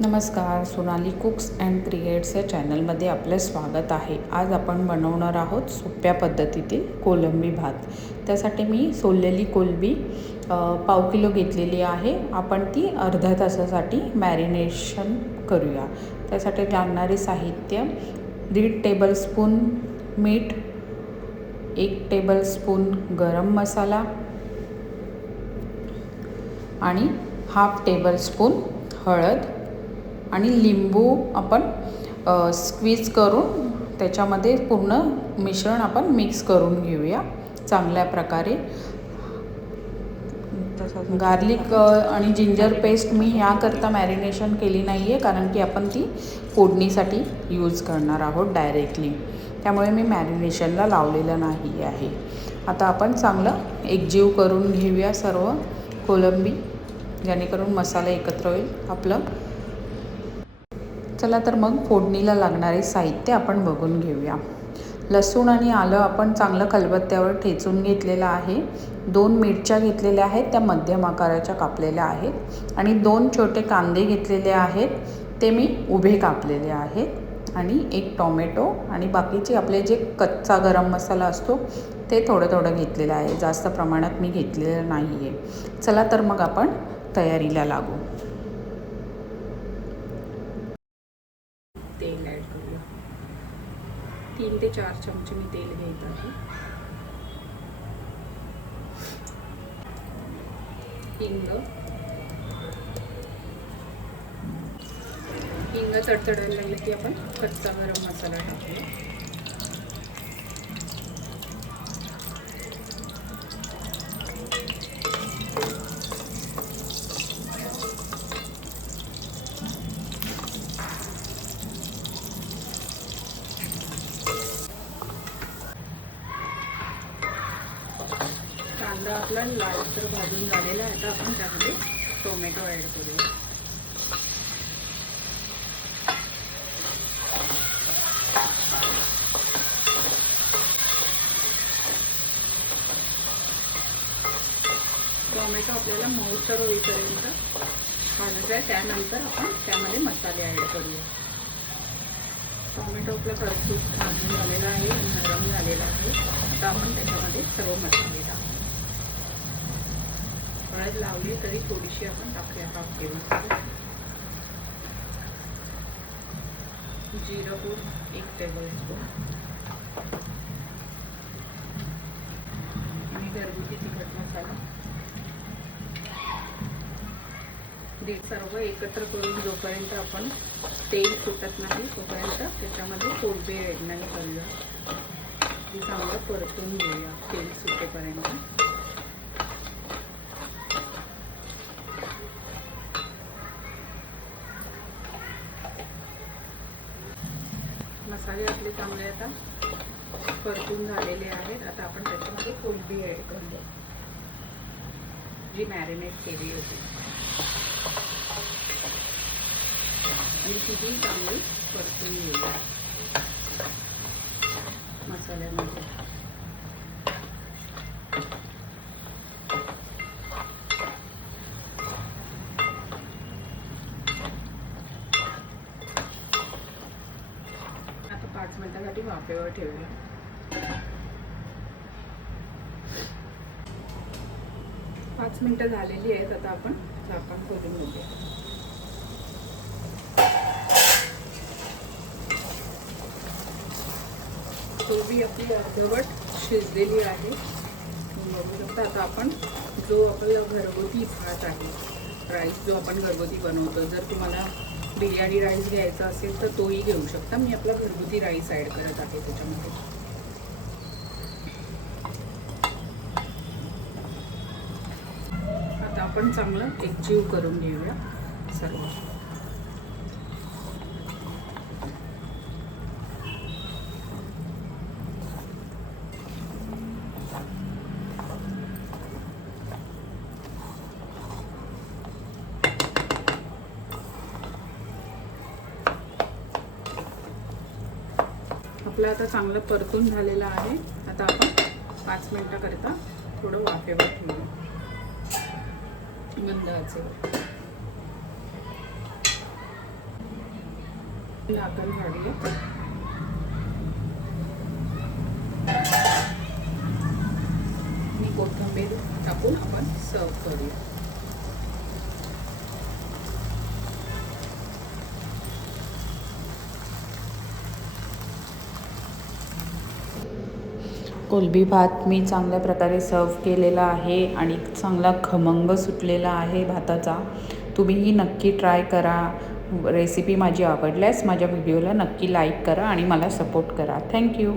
नमस्कार, Sonali cooks and creates या चॅनलमध्ये आपलं स्वागत आहे. आज आपण बनवणार आहोत सोप्या पद्धतीतील कोलंबी भात. त्यासाठी मी सोललेली कोलंबी पाव किलो घेतलेली आहे. आपण ती अर्ध्या तासासाठी मॅरिनेशन करूया. त्यासाठी लागणारे साहित्य 1.5 टेबलस्पून मीठ, 1 टेबलस्पून गरम मसाला आणि 1/2 टेबलस्पून हळद आणि लिंबू आपण स्क्वीज करून त्याच्यामध्ये पूर्ण मिश्रण आपण मिक्स करून घेऊया चांगल्या प्रकारे. गार्लिक आणि जिंजर पेस्ट मी याकरता मॅरिनेशन केली नाही आहे, कारण की आपण ती फोडणीसाठी यूज करणार आहोत डायरेक्टली. त्यामुळे मी मॅरिनेशनला लावलेलं नाही आहे. आता आपण चांगलं एकजीव करून घेऊया सर्व कोलंबी, जेणेकरून मसाला एकत्र होईल आपलं. चला तर मग फोडणीला लागणारे साहित्य आपण बघून घेऊया. लसूण आणि आलं आपण चांगलं खलबत्त्यावर ठेचून घेतलेलं आहे. 2 मिरच्या घेतलेल्या आहेत, त्या मध्यम आकाराच्या कापलेल्या आहेत. आणि 2 छोटे कांदे घेतलेले आहेत, ते मी उभे कापलेले आहेत. आणि 1 टोमॅटो आणि बाकीचे आपले जे कच्चा गरम मसाला असतो ते थोडं थोडं घेतलेलं आहे. जास्त प्रमाणात मी घेतलेलं नाही आहे. चला तर मग आपण तयारीला लागू. तेल ॲड करूया. 3 ते 4 चमचे मी तेल घेत आहे. हिंग तडतडायला लागले की आपण कच्चा गरम मसाला टाकूया. कांदा आपला लालसर भाजून झालेला आहे. आता आपण त्यामध्ये टोमॅटो ॲड करूया. टोमॅटो आपल्याला मऊसर होईपर्यंत भाजायचा आहे. त्यानंतर आपण त्यामध्ये मसाले ॲड करूया. टोमॅटो आपला खरपूस भाजून झालेला आहे, नरम झालेला आहे. आता आपण त्याच्यामध्ये सर्व मसाले टाकू. हळद लावली तरी थोडीशी आपण टाकूया, 1/2 टेबलस्पून. जिरं पूड 1 टेबलस्पून आणि घरगुती तिखट मसाला. सर्व एकत्र करून जोपर्यंत आपण तेल सुटत नाही तोपर्यंत त्याच्यामध्ये कोलंबी ॲड करूया. चांगलं परतून घेऊया तेल सुटेपर्यंत. मसाले आपले चांगले आता परतून झालेले आहेत. आता आपण त्याच्यामध्ये कोलंबी ॲड करूया, जी मॅरिनेट केली होती. आणि तिची चांगली परतून घेऊया मसाल्यामध्ये. आता 5 मिनिटांसाठी वाफेवर ठेवूया. 5 मिनिटं झालेली आहेत. आता आपण झाकण खोलून बघूया. कोलंबी आपली अर्धवट शिजलेली आहे, बघू शकता. आता आपण जो आपला घरगुती भात आहे, राईस जो आपण घरगुती बनवतो, जर तुम्हाला बिर्याणी राईस घ्यायचा असेल तर तोही घेऊ शकता. मी आपला घरगुती राईस ॲड करत आहे त्याच्यामध्ये. आता आपण चांगलं एकजीव करून घेऊया सर्व. आपलं आता चांगलं परतून झालेलं आहे. आता आपण 5 मिनिटाकरिता थोडं वाफेवर ठेवूया मंद आचेवर. झाकण काढूया. आणि कोथिंबीर टाकून आपण सर्व करूया. कोलंबी भात मी चांगल्या प्रकारे सर्व केलेला आहे आणि चांगला खमंग सुटलेला आहे भाताचा. तुम्हीही नक्की ट्राय करा. रेसिपी माझी आवडल्यास माझ्या व्हिडिओला नक्की लाईक करा आणि मला सपोर्ट करा. थँक्यू.